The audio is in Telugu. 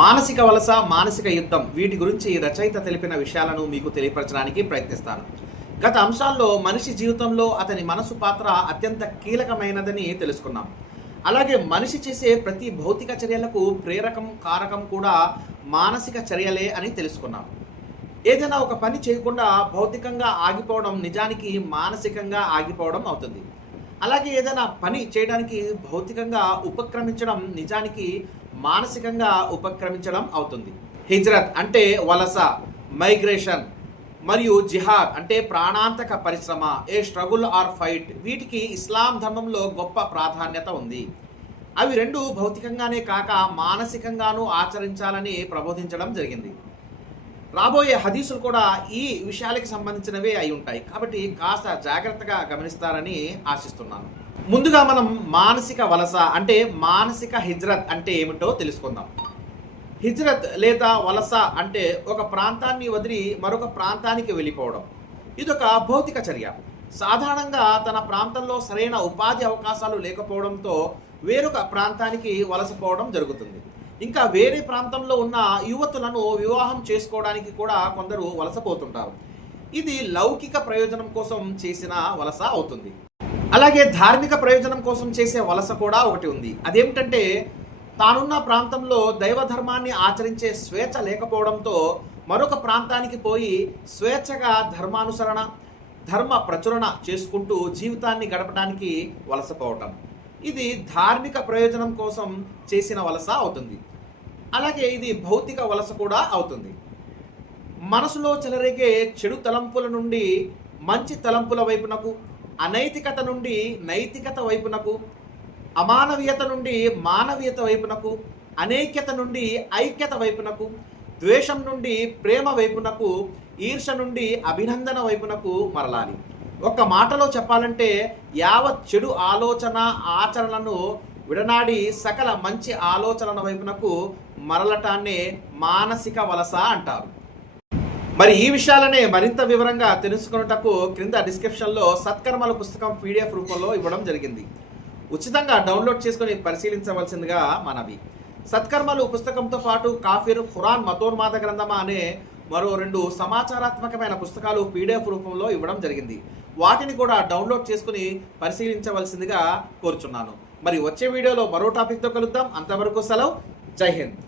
మానసిక వలస, మానసిక యుద్ధం వీటి గురించి రచయిత తెలిపిన విషయాలను మీకు తెలియపరచడానికి ప్రయత్నిస్తాను. గత అంశాల్లో మనిషి జీవితంలో అతని మనసు పాత్ర అత్యంత కీలకమైనదని తెలుసుకున్నాం. అలాగే మనిషి చేసే ప్రతి భౌతిక చర్యలకు ప్రేరకం, కారకం కూడా మానసిక చర్యలే అని తెలుసుకున్నాం. ఏదైనా ఒక పని చేయకుండా భౌతికంగా ఆగిపోవడం నిజానికి మానసికంగా ఆగిపోవడం అవుతుంది. అలాగే ఏదైనా పని చేయడానికి భౌతికంగా ఉపక్రమించడం నిజానికి మానసికంగా ఉపక్రమించడం అవుతుంది. హిజ్రత్ అంటే వలస, మైగ్రేషన్ మరియు జిహాద్ అంటే ప్రాణాంతక పరిశ్రమ, ఏ స్ట్రగుల్ ఆర్ ఫైట్, వీటికి ఇస్లాం ధర్మంలో గొప్ప ప్రాధాన్యత ఉంది. అవి రెండు భౌతికంగానే కాక మానసికంగానూ ఆచరించాలని ప్రబోధించడం జరిగింది. రాబోయే హదీసులు కూడా ఈ విషయాలకు సంబంధించినవే అయి ఉంటాయి. కాబట్టి కాస్త జాగ్రత్తగా గమనిస్తారని ఆశిస్తున్నాను. ముందుగా మనం మానసిక వలస అంటే మానసిక హిజ్రత్ అంటే ఏమిటో తెలుసుకుందాం. హిజ్రత్ లేదా వలస అంటే ఒక ప్రాంతాన్ని వదిలి మరొక ప్రాంతానికి వెళ్ళిపోవడం. ఇదొక భౌతిక చర్య. సాధారణంగా తన ప్రాంతంలో సరైన ఉపాధి అవకాశాలు లేకపోవడంతో వేరొక ప్రాంతానికి వలసపోవడం జరుగుతుంది. ఇంకా వేరే ప్రాంతంలో ఉన్న యువతులను వివాహం చేసుకోవడానికి కూడా కొందరు వలసపోతుంటారు. ఇది లౌకిక ప్రయోజనం కోసం చేసిన వలస అవుతుంది. అలాగే ధార్మిక ప్రయోజనం కోసం చేసే వలస కూడా ఒకటి ఉంది. అదేమిటంటే తానున్న ప్రాంతంలో దైవ ధర్మాన్ని ఆచరించే స్వేచ్ఛ లేకపోవడంతో మరొక ప్రాంతానికి పోయి స్వేచ్ఛగా ధర్మానుసరణ, ధర్మ ప్రచురణ చేసుకుంటూ జీవితాన్ని గడపడానికి వలసపోవటం. ఇది ధార్మిక ప్రయోజనం కోసం చేసిన వలస అవుతుంది. అలాగే ఇది భౌతిక వలస కూడా అవుతుంది. మనసులో చెలరేగే చెడు తలంపుల నుండి మంచి తలంపుల వైపునకు, అనైతికత నుండి నైతికత వైపునకు, అమానవీయత నుండి మానవీయత వైపునకు, అనైక్యత నుండి ఐక్యత వైపునకు, ద్వేషం నుండి ప్రేమ వైపునకు, ఈర్ష నుండి అభినందన వైపునకు మరలాలి. ఒక్క మాటలో చెప్పాలంటే యావత్ చెడు ఆలోచన ఆచరణను విడనాడి సకల మంచి ఆలోచనల వైపునకు మరలటాన్నే మానసిక వలస అంటారు. మరి ఈ విషయాలనే మరింత వివరంగా తెలుసుకున్నటకు క్రింద డిస్క్రిప్షన్లో సత్కర్మల పుస్తకం PDF రూపంలో ఇవ్వడం జరిగింది. ఉచితంగా డౌన్లోడ్ చేసుకుని పరిశీలించవలసిందిగా మనవి. సత్కర్మలు పుస్తకంతో పాటు కాఫిర్, ఖురాన్ మతోన్మాద గ్రంథమా అనే మరో 2 సమాచారాత్మకమైన పుస్తకాలు PDF రూపంలో ఇవ్వడం జరిగింది. వాటిని కూడా డౌన్లోడ్ చేసుకుని పరిశీలించవలసిందిగా కోరుచున్నాను. మరి వచ్చే వీడియోలో మరో టాపిక్తో కలుద్దాం. అంతవరకు సెలవు. జై హింద్.